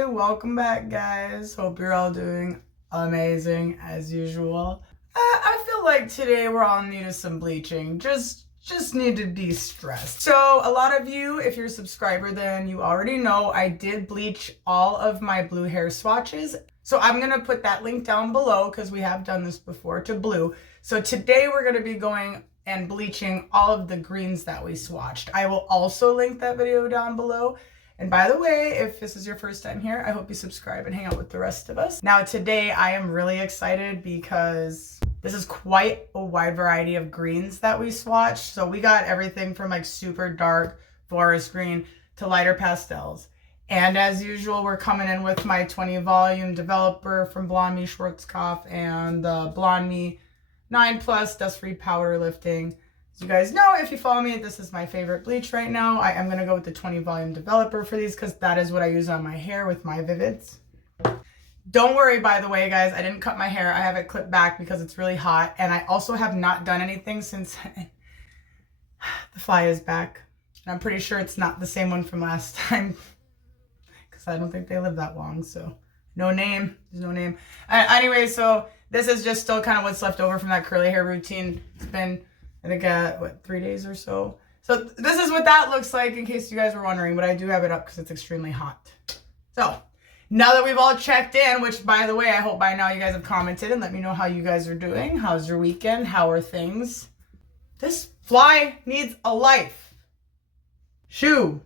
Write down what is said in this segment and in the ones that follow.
Hey, welcome back, guys. Hope you're all doing amazing as usual. I feel like today we're all in need of some bleaching. Just need to de-stress. So a lot of you, if you're a subscriber, then you already know I did bleach all of my blue hair swatches. So I'm gonna put that link down below because we have done this before to blue. So today we're gonna be going and bleaching all of the greens that we swatched. I will also link that video down below. And by the way, if this is your first time here, I hope you subscribe and hang out with the rest of us. Now today I am really excited because this is quite a wide variety of greens that we swatched. So we got everything from like super dark forest green to lighter pastels. And as usual, we're coming in with my 20 volume developer from BLONDME SCHWARZKOPF and the BLONDME 9+ dust-free powder lifting. As you guys know, if you follow me, this is my favorite bleach right now. I am going to go with the 20 volume developer for these because that is what I use on my hair with my Vivids. Don't worry, by the way, guys, I didn't cut my hair. I have it clipped back because it's really hot. And I also have not done anything since the fly is back. And I'm pretty sure it's not the same one from last time because I don't think they live that long. So no name. There's no name. Anyway, so this is just still kind of what's left over from that curly hair routine. It's been, I think, what, 3 days or so. So this is what that looks like in case you guys were wondering, but I do have it up because it's extremely hot. So now that we've all checked in, which by the way, I hope by now you guys have commented and let me know how you guys are doing. How's your weekend? How are things? This fly needs a life. Shoo.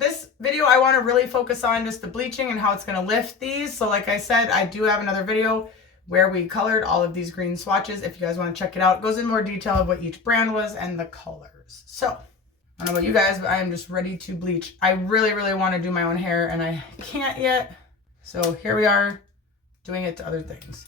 This video, I want to really focus on just the bleaching and how it's going to lift these. So like I said, I do have another video where we colored all of these green swatches. If you guys want to check it out, it goes in more detail of what each brand was and the colors. So I don't know about you guys, but I am just ready to bleach. I really, really want to do my own hair and I can't yet. So here we are doing it to other things.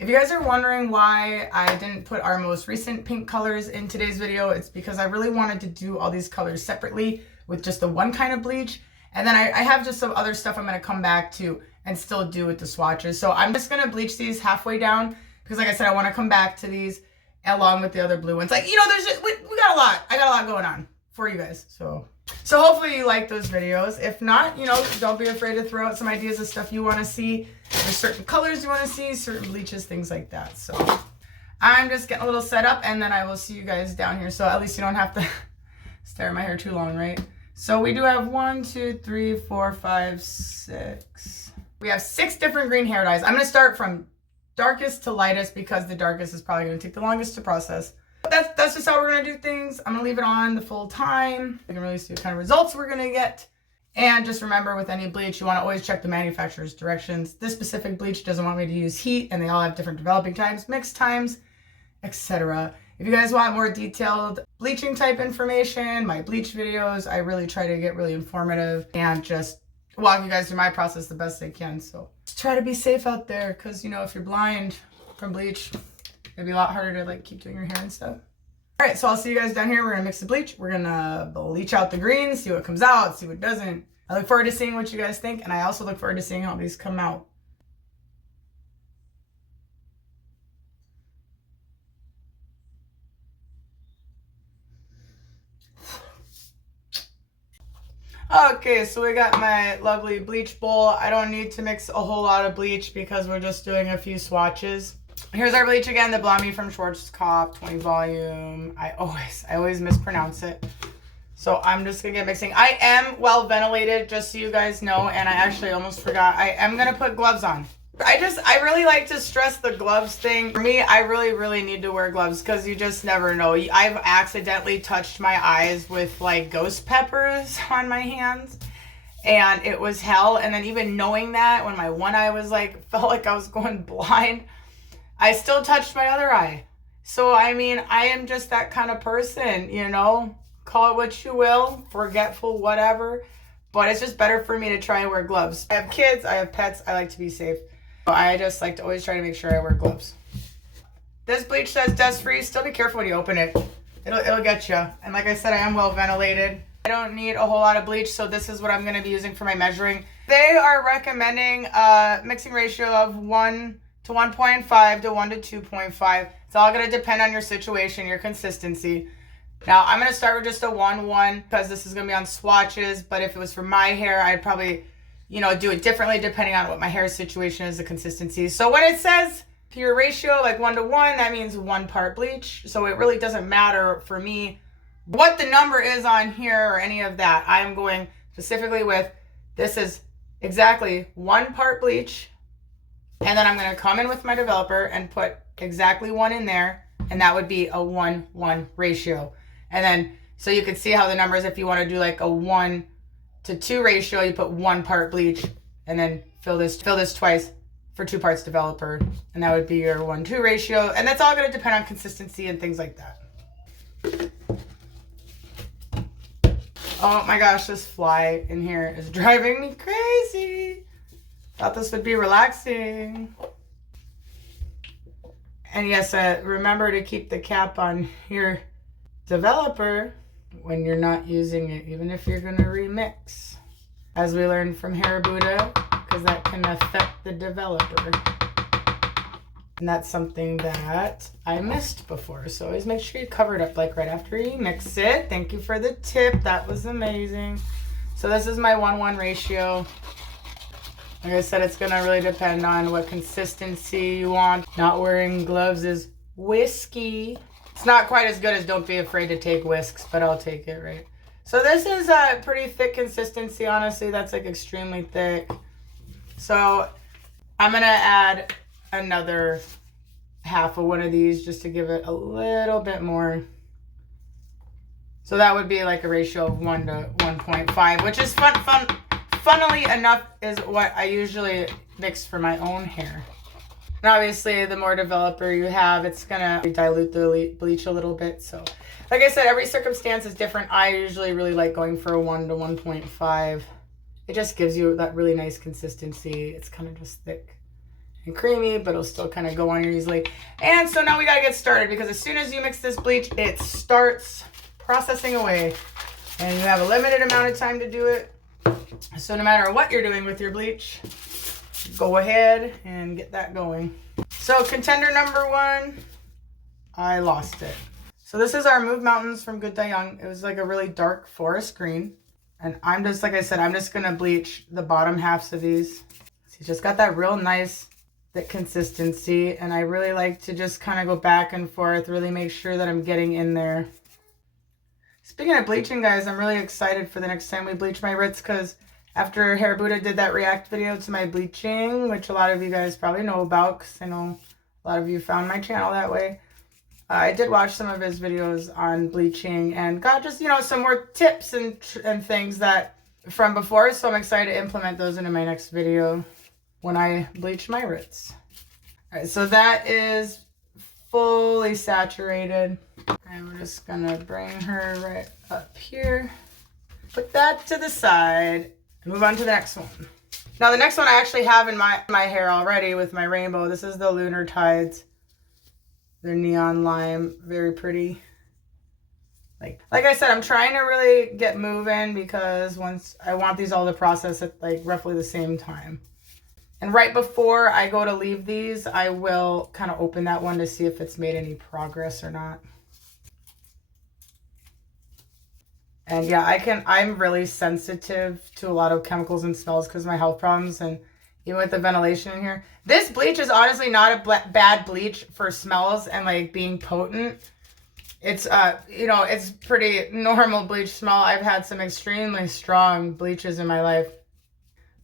If you guys are wondering why I didn't put our most recent pink colors in today's video, it's because I really wanted to do all these colors separately with just the one kind of bleach. And then I have just some other stuff I'm going to come back to and still do with the swatches. So I'm just going to bleach these halfway down because like I said, I want to come back to these along with the other blue ones. Like, you know, there's just, we got a lot. I got a lot going on for you guys. So hopefully you like those videos. If not, you know, don't be afraid to throw out some ideas of stuff you want to see. There's certain colors you want to see, certain bleaches, things like that. So I'm just getting a little set up and then I will see you guys down here. So at least you don't have to stare at my hair too long, right? So we do have 1, 2, 3, 4, 5, 6. We have 6 different green hair dyes. I'm going to start from darkest to lightest because the darkest is probably going to take the longest to process. That's just how we're going to do things. I'm going to leave it on the full time. You can really see what kind of results we're going to get. And just remember, with any bleach, you want to always check the manufacturer's directions. This specific bleach doesn't want me to use heat, and they all have different developing times, mix times, etc. If you guys want more detailed bleaching type information, my bleach videos, I really try to get really informative and just walk you guys through my process the best I can. So just try to be safe out there because, you know, if you're blind from bleach, it'd be a lot harder to like keep doing your hair and stuff. All right, so I'll see you guys down here. We're gonna mix the bleach. We're gonna bleach out the greens, see what comes out, see what doesn't. I look forward to seeing what you guys think, and I also look forward to seeing how these come out. Okay, so we got my lovely bleach bowl. I don't need to mix a whole lot of bleach because we're just doing a few swatches. Here's our bleach again, the BLONDME from SCHWARZKOPF 20 volume. I always mispronounce it. So I'm just gonna get mixing. I am well ventilated, just so you guys know, and I actually almost forgot. I am gonna put gloves on. I really like to stress the gloves thing. For me, I really need to wear gloves because you just never know. I've accidentally touched my eyes with like ghost peppers on my hands and it was hell. And then even knowing that, when my one eye was like, felt like I was going blind, I still touched my other eye. So, I mean, I am just that kind of person, you know, call it what you will, forgetful, whatever. But it's just better for me to try and wear gloves. I have kids, I have pets, I like to be safe. I just like to always try to make sure I wear gloves. This bleach says dust free. Still be careful when you open it. It'll get you. And like I said, I am well ventilated. I don't need a whole lot of bleach, so this is what I'm going to be using for my measuring. They are recommending a mixing ratio of 1 to 1.5 to 1 to 2.5. It's all going to depend on your situation, your consistency. Now I'm going to start with just a 1-1 because this is going to be on swatches, but if it was for my hair, I'd probably you know, do it differently depending on what my hair situation is, the consistency. So when it says your ratio like 1:1, that means 1 part bleach. So it really doesn't matter for me what the number is on here or any of that. I am going specifically with, this is exactly 1 part bleach. And then I'm going to come in with my developer and put exactly 1 in there. And that would be a 1:1 ratio. And then, so you can see how the numbers, if you want to do like a 1:2 ratio, you put 1 part bleach and then fill this twice for 2 parts developer. And that would be your 1:2 ratio. And that's all going to depend on consistency and things like that. Oh my gosh, this fly in here is driving me crazy. Thought this would be relaxing. And yes, remember to keep the cap on your developer when you're not using it, even if you're gonna remix. As we learned from Hair Buddha, because that can affect the developer. And that's something that I missed before. So always make sure you cover it up like right after you mix it. Thank you for the tip. That was amazing. So this is my 1:1 ratio. Like I said, it's gonna really depend on what consistency you want. Not wearing gloves is whiskey. It's not quite as good as don't be afraid to take whisks, but I'll take it, right? So this is a pretty thick consistency, honestly. That's like extremely thick. So I'm gonna add another half of one of these just to give it a little bit more. So that would be like a ratio of 1:1.5, which is funnily enough is what I usually mix for my own hair. And obviously the more developer you have, it's gonna dilute the bleach a little bit. So like I said, every circumstance is different. I usually really like going for a 1:1.5. It just gives you that really nice consistency. It's kind of just thick and creamy, but it'll still kind of go on here easily. And so now we gotta get started, because as soon as you mix this bleach, it starts processing away, and you have a limited amount of time to do it. So no matter what you're doing with your bleach, go ahead and get that going. So contender number 1, I lost it. So this is our Move Mountains from Good Dye Young. It was like a really dark forest green. And I'm just, like I said, I'm just gonna bleach the bottom halves of these. So you just got that real nice thick consistency, and I really like to just kind of go back and forth, really make sure that I'm getting in there. Speaking of bleaching, guys, I'm really excited for the next time we bleach my roots, because after Hair Buddha did that react video to my bleaching, which a lot of you guys probably know about, because I know a lot of you found my channel that way. I did watch some of his videos on bleaching and got just, you know, some more tips and things that from before. So I'm excited to implement those into my next video when I bleach my roots. All right, so that is fully saturated. And we're just gonna bring her right up here. Put that to the side and move on to the next one. Now the next one I actually have in my hair already with my rainbow. This is the Lunar Tides. They're neon lime, very pretty. Like I said, I'm trying to really get moving, because once I want these all to process at like roughly the same time. And right before I go to leave these, I will kind of open that one to see if it's made any progress or not. And yeah, I'm really sensitive to a lot of chemicals and smells because of my health problems, and even with the ventilation in here. This bleach is honestly not a bad bleach for smells and like being potent. It's, you know, it's pretty normal bleach smell. I've had some extremely strong bleaches in my life.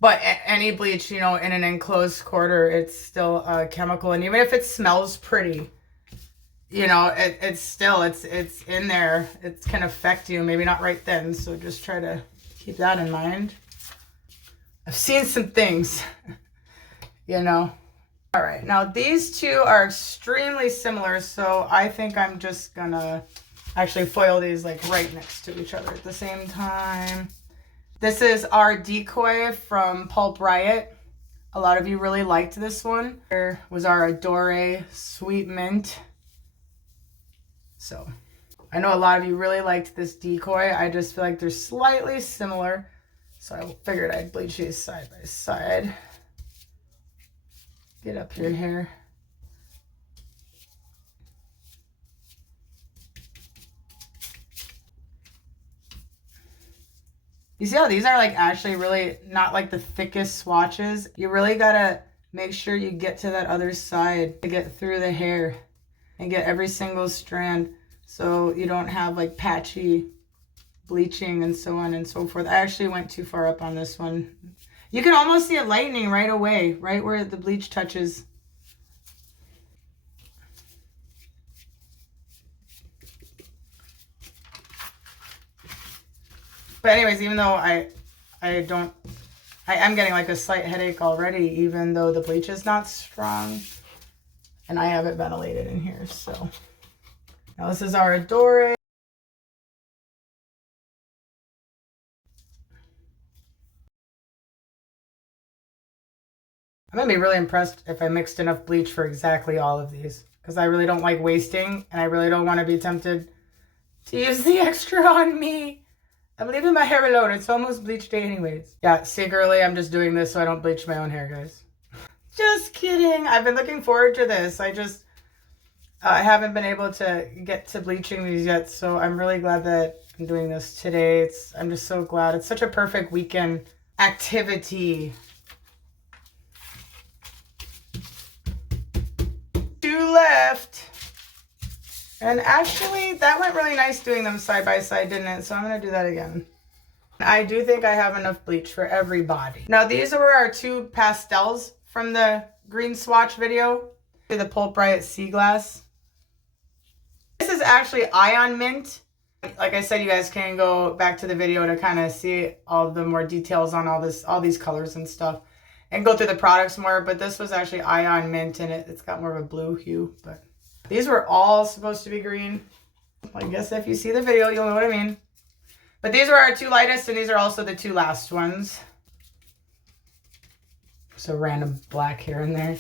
But any bleach, you know, in an enclosed quarter, it's still a chemical. And even if it smells pretty, you know, it's still, it's in there. It can affect you. Maybe not right then. So just try to keep that in mind. I've seen some things, you know. All right, now these two are extremely similar, so I think I'm just gonna actually foil these like right next to each other at the same time. This is our decoy from Pulp Riot. A lot of you really liked this one. Here was our Adore Sweet Mint. So I know a lot of you really liked this decoy. I just feel like they're slightly similar. So I figured I'd bleach these side by side. Get up your hair. You see how these are like actually really not like the thickest swatches? You really gotta make sure you get to that other side to get through the hair and get every single strand so you don't have like patchy bleaching and so on and so forth. I actually went too far up on this one. You can almost see it lightening right away, right where the bleach touches. But anyways, even though I am getting like a slight headache already, even though the bleach is not strong. And I have it ventilated in here, so. Now this is our Adore. I'm gonna be really impressed if I mixed enough bleach for exactly all of these, because I really don't like wasting, and I really don't want to be tempted to use the extra on me. I'm leaving my hair alone. It's almost bleach day anyways. Yeah, see, girly, I'm just doing this so I don't bleach my own hair, guys. Just kidding. I've been looking forward to this. I haven't been able to get to bleaching these yet, so I'm really glad that I'm doing this today. I'm just so glad. It's such a perfect weekend activity. 2 left. And actually, that went really nice doing them side by side, didn't it? So I'm going to do that again. I do think I have enough bleach for everybody. Now, these were our 2 pastels from the green swatch video. The Pulp Bright Sea Glass. This is actually Ion Mint. Like I said, you guys can go back to the video to kind of see all the more details on all these colors and stuff. And go through the products more. But this was actually Ion Mint, and it's got more of a blue hue. But these were all supposed to be green. I guess if you see the video, you'll know what I mean. But these were our 2 lightest, and these are also the 2 last ones. So random black here and there.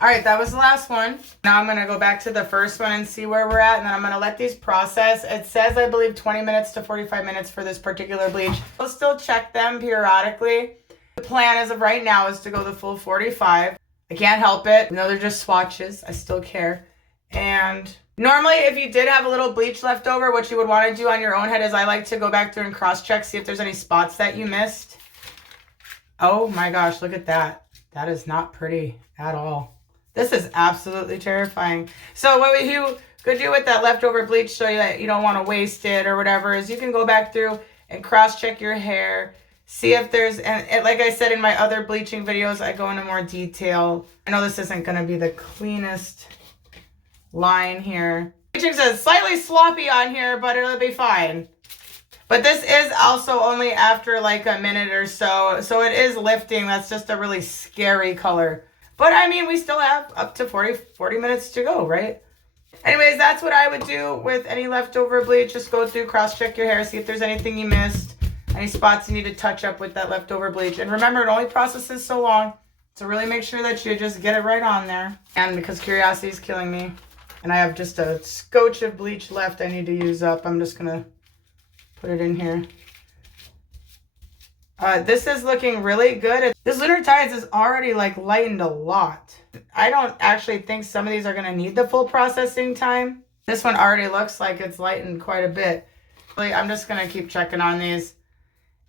All right, that was the last one. Now I'm gonna go back to the first one and see where we're at, and then I'm gonna let these process. It says, I believe, 20 minutes to 45 minutes for this particular bleach. We'll still check them periodically. The plan as of right now is to go the full 45. I can't help it. I know they're just swatches. I still care. And normally, if you did have a little bleach left over, what you would want to do on your own head is I like to go back through and cross-check, see if there's any spots that you missed. Oh my gosh, look at that. That is not pretty at all. This is absolutely terrifying. So what you could do with that leftover bleach so that you don't want to waste it or whatever is you can go back through and cross-check your hair. See if there's, and like I said in my other bleaching videos, I go into more detail. I know this isn't going to be the cleanest line here. Bleaching says slightly sloppy on here, but it'll be fine. But this is also only after like a minute or so. So it is lifting. That's just a really scary color. But I mean, we still have up to 40 minutes to go, right? Anyways, that's what I would do with any leftover bleach. Just go through, cross-check your hair, see if there's anything you missed, any spots you need to touch up with that leftover bleach. And remember, it only processes so long, so really make sure that you just get it right on there. And because curiosity is killing me, and I have just a scotch of bleach left I need to use up, I'm just going to put it in here. This is looking really good. This Lunar Tides is already like lightened a lot. I don't actually think some of these are going to need the full processing time. This one already looks like it's lightened quite a bit. I'm just going to keep checking on these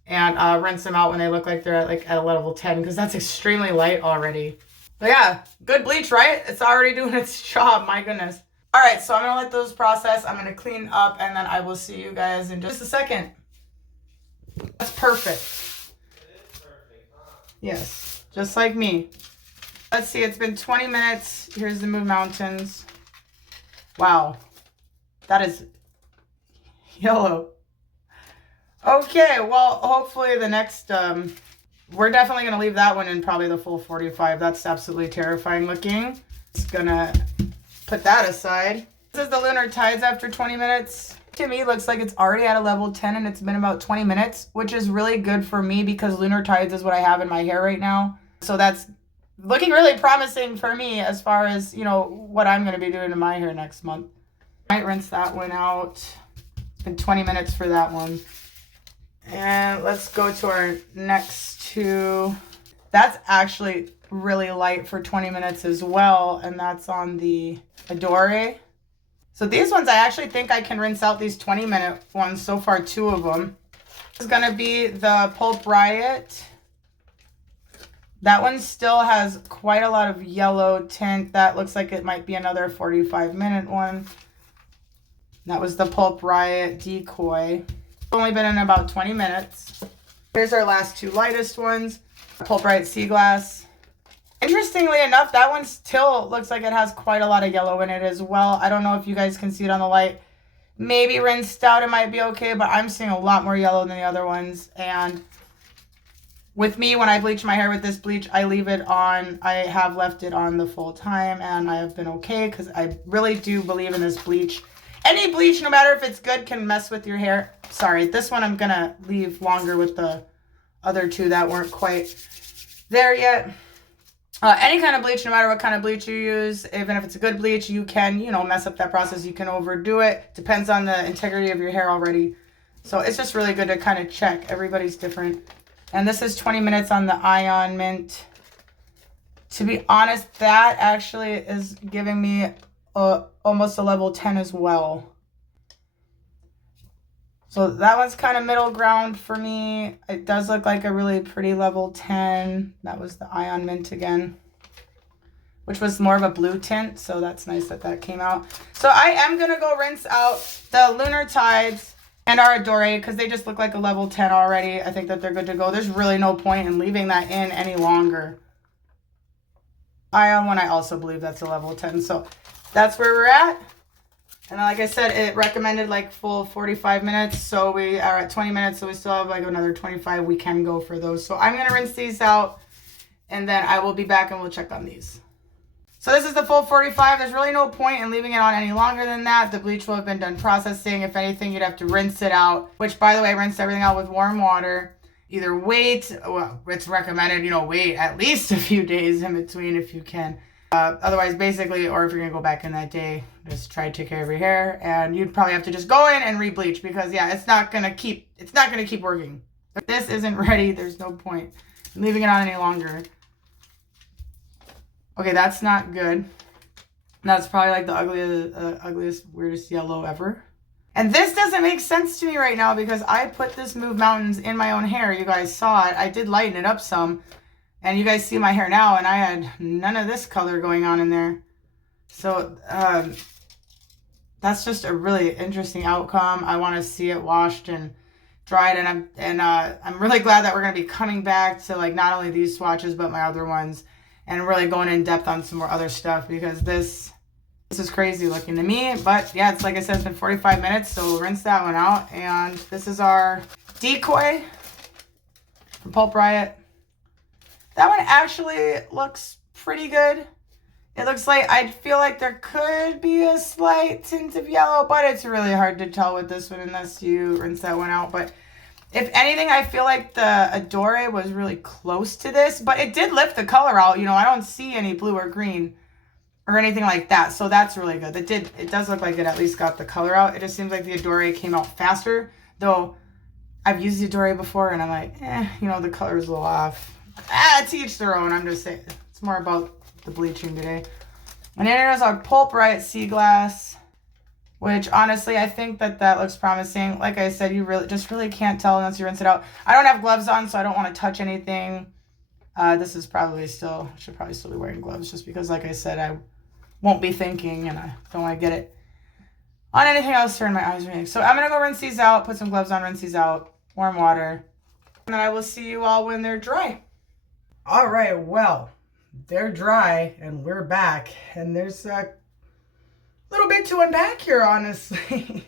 and rinse them out when they look like they're at a level 10 because that's extremely light already. But yeah, good bleach, right? It's already doing its job, my goodness. All right, so I'm going to let those process. I'm going to clean up and then I will see you guys in just a second. That's perfect. Yes, just like me. Let's see, it's been 20 minutes. Here's the Moon Mountains. Wow, that is yellow. Okay, well, hopefully the next, we're definitely going to leave that one in probably the full 45. That's absolutely terrifying looking. Just going to put that aside. This is the Lunar Tides after 20 minutes. To me, looks like it's already at a level 10 and it's been about 20 minutes, which is really good for me because Lunar Tides is what I have in my hair right now. So that's looking really promising for me as far as, you know, what I'm going to be doing to my hair next month. I might rinse that one out. It's been 20 minutes for that one. And let's go to our next two. That's actually really light for 20 minutes as well, and that's on the Adore. So these ones, I actually think I can rinse out these 20-minute ones. So far, 2 of them. This is going to be the Pulp Riot. That one still has quite a lot of yellow tint. That looks like it might be another 45-minute one. That was the Pulp Riot Decoy. Only been in about 20 minutes. Here's our last 2 lightest ones. Pulp Riot Sea Glass. Interestingly enough, that one still looks like it has quite a lot of yellow in it as well. I don't know if you guys can see it on the light. Maybe rinsed out it might be okay, but I'm seeing a lot more yellow than the other ones. And with me, when I bleach my hair with this bleach, I leave it on. I have left it on the full time, and I have been okay because I really do believe in this bleach. Any bleach, no matter if it's good, can mess with your hair. Sorry, this one I'm going to leave longer with the other 2 that weren't quite there yet. Any kind of bleach, no matter what kind of bleach you use, even if it's a good bleach, you can, you know, mess up that process. You can overdo it. Depends on the integrity of your hair already. So it's just really good to kind of check. Everybody's different. And this is 20 minutes on the Ion Mint. To be honest, that actually is giving me almost a level 10 as well. So that one's kind of middle ground for me. It does look like a really pretty level 10. That was the Ion Mint again, which was more of a blue tint. So that's nice that that came out. So I am going to go rinse out the Lunar Tides and our Adore because they just look like a level 10 already. I think that they're good to go. There's really no point in leaving that in any longer. Ion one, I also believe that's a level 10. So that's where we're at. And like I said, it recommended like full 45 minutes. So we are at 20 minutes. So we still have like another 25 we can go for those. So I'm going to rinse these out. And then I will be back and we'll check on these. So this is the full 45. There's really no point in leaving it on any longer than that. The bleach will have been done processing. If anything, you'd have to rinse it out. Which, by the way, rinse everything out with warm water. Either wait. Well, it's recommended, you know, wait at least a few days in between if you can. Otherwise, basically, or if you're going to go back in that day, just try to take care of your hair. And you'd probably have to just go in and re-bleach because, yeah, it's not going to keep working. If this isn't ready, there's no point in leaving it on any longer. Okay, that's not good. That's probably like the ugliest, weirdest yellow ever. And this doesn't make sense to me right now because I put this Move Mountains in my own hair. You guys saw it. I did lighten it up some. And you guys see my hair now, and I had none of this color going on in there. So that's just a really interesting outcome. I want to see it washed and dried, and I'm really glad that we're going to be coming back to like not only these swatches but my other ones, and really going in depth on some more other stuff because this is crazy looking to me. But yeah, it's like I said, it's been 45 minutes, so we'll rinse that one out. And this is our Decoy from Pulp Riot. That one actually looks pretty good. It looks like, I feel like there could be a slight tint of yellow, but it's really hard to tell with this one unless you rinse that one out. But if anything, I feel like the Adore was really close to this, but it did lift the color out. You know, I don't see any blue or green or anything like that. So that's really good. It does look like it at least got the color out. It just seems like the Adore came out faster, though I've used the Adore before and I'm like, you know, the color is a little off. To each their own. I'm just saying it's more about the bleaching today. And then here's our Pulp Riot Sea Glass, which honestly I think that looks promising. Like I said, you really can't tell unless you rinse it out. I don't have gloves on, so I don't want to touch anything. This is probably still, I should probably still be wearing gloves just because, like I said, I won't be thinking and I don't want to get it on anything else or in my eyes or anything. So I'm gonna go rinse these out, put some gloves on, rinse these out, warm water, and then I will see you all when they're dry. All right, well, they're dry and we're back, and there's a little bit to unpack here, honestly.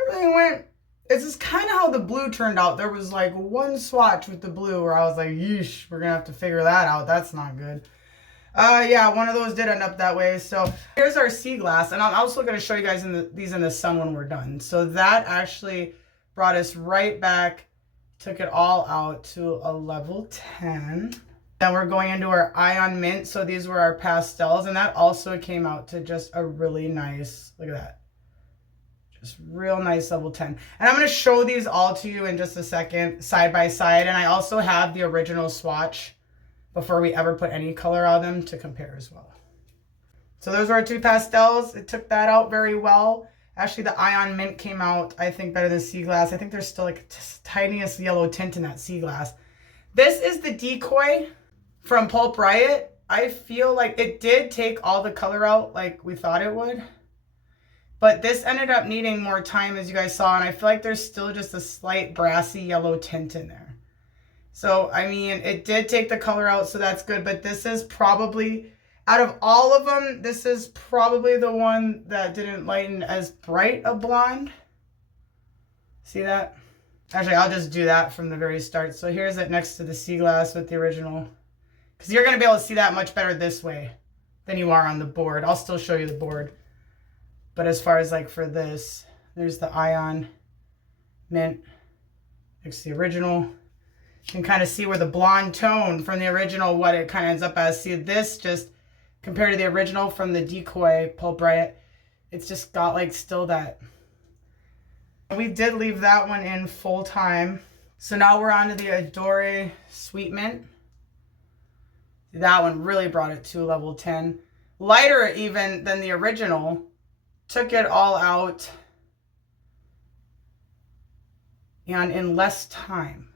Everything went, it's just kind of how the blue turned out. There was like one swatch with the blue where I was like, yeesh, we're gonna have to figure that out. That's not good. Yeah, one of those did end up that way. So here's our Sea Glass, and I'm also gonna show you guys these in the sun when we're done. So that actually brought us right back, took it all out to a level 10. Then we're going into our Ion Mint. So these were our pastels, and that also came out to just a really nice, look at that. Just real nice level 10. And I'm going to show these all to you in just a second, side by side. And I also have the original swatch before we ever put any color on them to compare as well. So those were our two pastels. It took that out very well. Actually, the Ion Mint came out, I think, better than Sea Glass. I think there's still like tiniest yellow tint in that Sea Glass. This is the Decoy from Pulp Riot. I feel like it did take all the color out like we thought it would. But this ended up needing more time, as you guys saw, and I feel like there's still just a slight brassy yellow tint in there. So, I mean, it did take the color out, so that's good. But this is probably, out of all of them, this is probably the one that didn't lighten as bright a blonde. See that? Actually, I'll just do that from the very start. So here's it next to the Sea Glass with the original. Because you're going to be able to see that much better this way than you are on the board. I'll still show you the board. But as far as like for this, there's the Ion Mint next to the original. You can kind of see where the blonde tone from the original, what it kind of ends up as. See this just compared to the original from the Decoy Pulp Riot, it's just got like still that. We did leave that one in full time. So now we're on to the Adore Sweet Mint. That one really brought it to level 10. Lighter even than the original. Took it all out and in less time.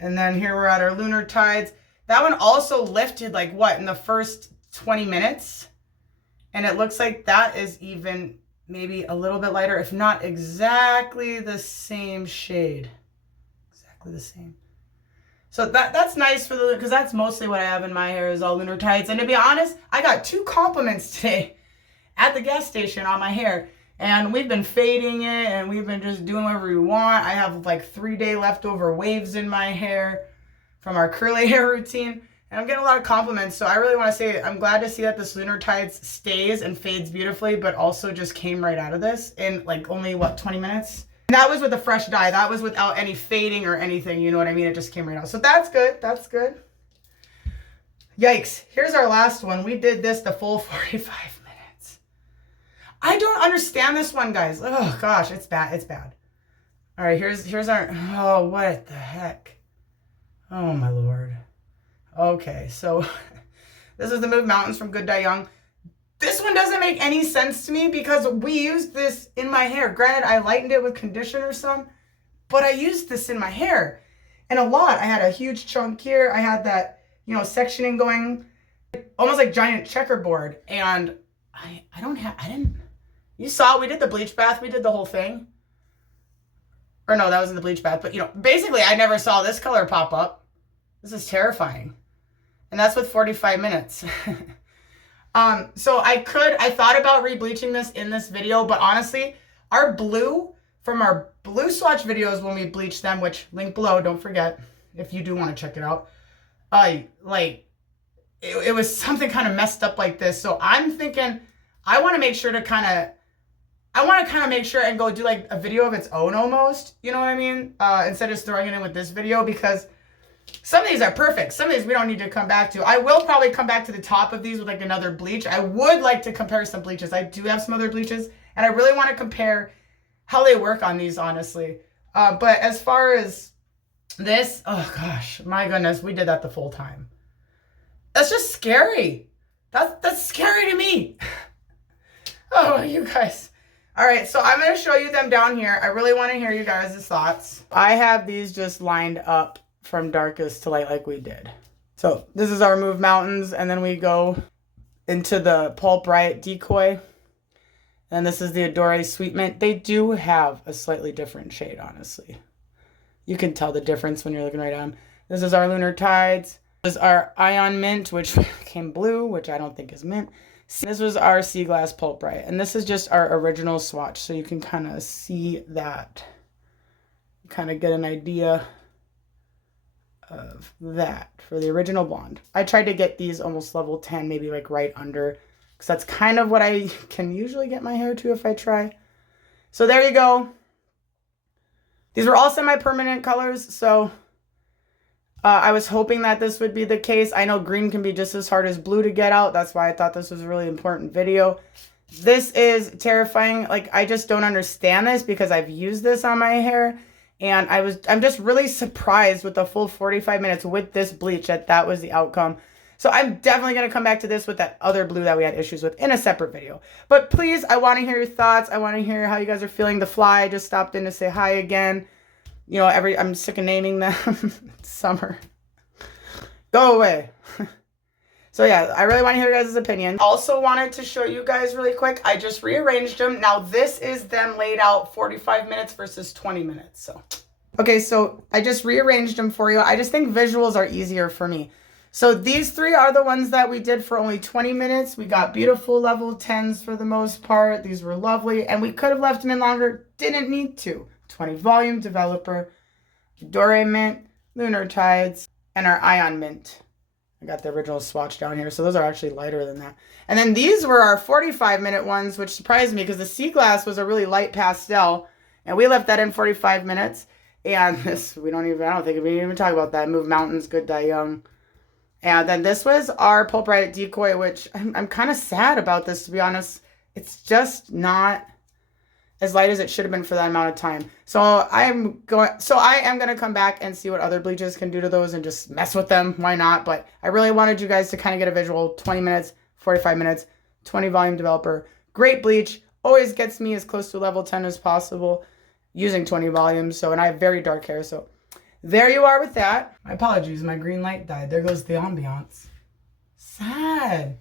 And then here we're at our Lunar Tides. That one also lifted like what, in the first 20 minutes? And it looks like that is even maybe a little bit lighter, if not exactly the same shade. Exactly the same. So that's nice for the, because that's mostly what I have in my hair is all Lunar Tides. And to be honest, I got 2 compliments today at the gas station on my hair, and we've been fading it and we've been just doing whatever we want. I have like 3-day leftover waves in my hair from our curly hair routine, and I'm getting a lot of compliments. So I really want to say I'm glad to see that this Lunar Tides stays and fades beautifully, but also just came right out of this in like only what, 20 minutes. And that was with a fresh dye. That was without any fading or anything, you know what I mean? It just came right out. So that's good. That's good. Yikes. Here's our last one. We did this the full 45 minutes. I don't understand this one, guys. Oh gosh, it's bad. It's bad. All right, here's our, oh, what the heck? Oh my Lord. Okay, so this is the Move Mountains from Good Die Young. This one doesn't make any sense to me because we used this in my hair. Granted, I lightened it with conditioner some, but I used this in my hair and a lot. I had a huge chunk here. I had that, you know, sectioning going, almost like giant checkerboard. And I didn't, you saw, we did the bleach bath. We did the whole thing. Or no, that wasn't the bleach bath. But, you know, basically, I never saw this color pop up. This is terrifying. And that's with 45 minutes. So I thought about re-bleaching this in this video. But honestly, our blue, from our blue swatch videos when we bleached them, which link below, don't forget, if you do want to check it out. It was something kind of messed up like this. So I'm thinking, I want to make sure and go do like a video of its own almost, you know what I mean? Instead of just throwing it in with this video, because some of these are perfect. Some of these we don't need to come back to. I will probably come back to the top of these with like another bleach. I would like to compare some bleaches. I do have some other bleaches and I really want to compare how they work on these, honestly. But as far as this, oh gosh, my goodness, we did that the full time. That's just scary. That's scary to me. Oh, you guys. All right, so I'm going to show you them down here. I really want to hear you guys' thoughts. I have these just lined up from darkest to light like we did. So this is our Move Mountains, and then we go into the Pulp Riot Decoy. And this is the Adore Sweet Mint. They do have a slightly different shade, honestly. You can tell the difference when you're looking right at them. This is our Lunar Tides. This is our Ion Mint, which came blue, which I don't think is mint. This was our Sea Glass Pulp Riot, and this is just our original swatch, so you can kind of see that. Kind of get an idea of that for the original blonde. I tried to get these almost level 10, maybe like right under, because that's kind of what I can usually get my hair to if I try. So there you go. These were all semi-permanent colors, so I was hoping that this would be the case. I know green can be just as hard as blue to get out. That's why I thought this was a really important video. This is terrifying. Like, I just don't understand this because I've used this on my hair. And I'm just really surprised with the full 45 minutes with this bleach that was the outcome. So I'm definitely going to come back to this with that other blue that we had issues with in a separate video. But please, I want to hear your thoughts. I want to hear how you guys are feeling. The Fly just stopped in to say hi again. You know, I'm sick of naming them. It's summer. Go away. So yeah, I really want to hear your guys' opinion. Also wanted to show you guys really quick. I just rearranged them. Now this is them laid out 45 minutes versus 20 minutes. So, okay, so I just rearranged them for you. I just think visuals are easier for me. So these three are the ones that we did for only 20 minutes. We got beautiful level 10s for the most part. These were lovely. And we could have left them in longer. Didn't need to. 20 volume developer, Dore mint, lunar tides, and our ion mint. I got the original swatch down here. So those are actually lighter than that. And then these were our 45-minute ones, which surprised me because the sea glass was a really light pastel. And we left that in 45 minutes. And this, I don't think we even talk about that. Move Mountains, Good Die Young. And then this was our Pulp Riot Decoy, which I'm kind of sad about this, to be honest. It's just not as light as it should have been for that amount of time. So I am going to come back and see what other bleaches can do to those and just mess with them. Why not? But I really wanted you guys to kind of get a visual. 20 minutes, 45 minutes, 20 volume developer. Great bleach. Always gets me as close to level 10 as possible using 20 volumes. So, and I have very dark hair, so there you are with that. My apologies, my green light died. There goes the ambiance. Sad.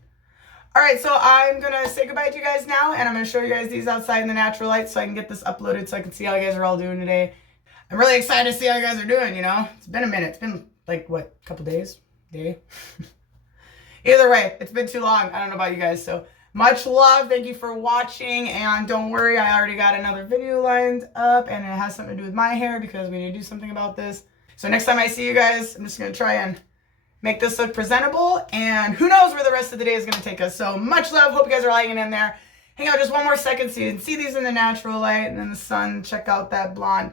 All right, so I'm going to say goodbye to you guys now, and I'm going to show you guys these outside in the natural light so I can get this uploaded so I can see how you guys are all doing today. I'm really excited to see how you guys are doing, you know? It's been a minute. It's been like, what, a couple days? Day? Either way, it's been too long. I don't know about you guys, so much love. Thank you for watching, and don't worry, I already got another video lined up, and it has something to do with my hair because we need to do something about this. So next time I see you guys, I'm just going to try and make this look presentable, and who knows where the rest of the day is going to take us. So much love. Hope you guys are hanging in there. Hang out just one more second so you can see these in the natural light and in the sun. Check out that blonde.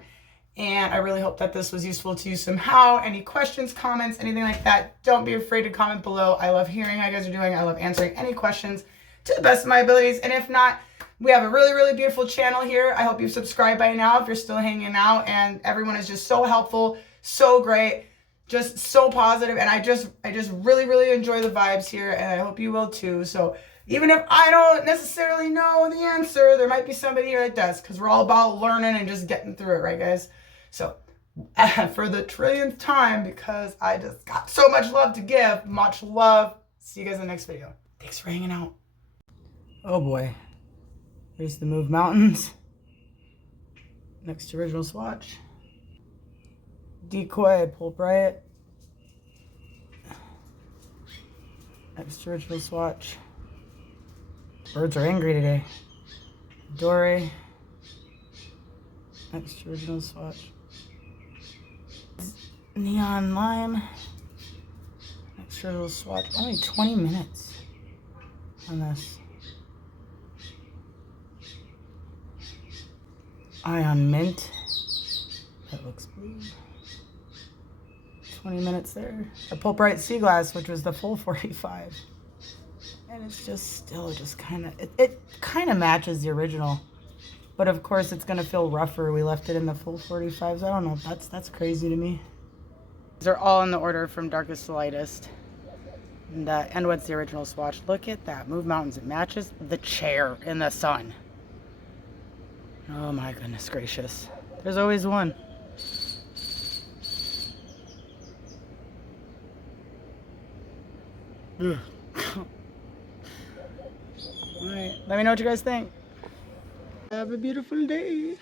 And I really hope that this was useful to you somehow. Any questions, comments, anything like that, don't be afraid to comment below. I love hearing how you guys are doing. I love answering any questions to the best of my abilities. And if not, we have a really, really beautiful channel here. I hope you've subscribed by now if you're still hanging out. And everyone is just so helpful, so great, just so positive. And I just really, really enjoy the vibes here. And I hope you will too. So even if I don't necessarily know the answer, there might be somebody here that does, because we're all about learning and just getting through it, right, guys? So for the trillionth time, because I just got so much love to give, much love. See you guys in the next video. Thanks for hanging out. Oh boy. Here's the Move Mountains. Next to original swatch. Decoy, Pulp Riot. Next to original swatch. Birds are angry today. Dore. Next to original swatch. Neon Lime. Next to original swatch. Only 20 minutes on this. Ion Mint. That looks blue. 20 minutes there. A Pulp Riot Sea Glass, which was the full 45. And it's just still just kind of, it kind of matches the original. But of course it's going to feel rougher. We left it in the full 45s. I don't know. That's crazy to me. These are all in the order from darkest to lightest. And what's the original swatch? Look at that. Move Mountains. It matches the chair in the sun. Oh my goodness gracious. There's always one. Ugh. All right, let me know what you guys think. Have a beautiful day.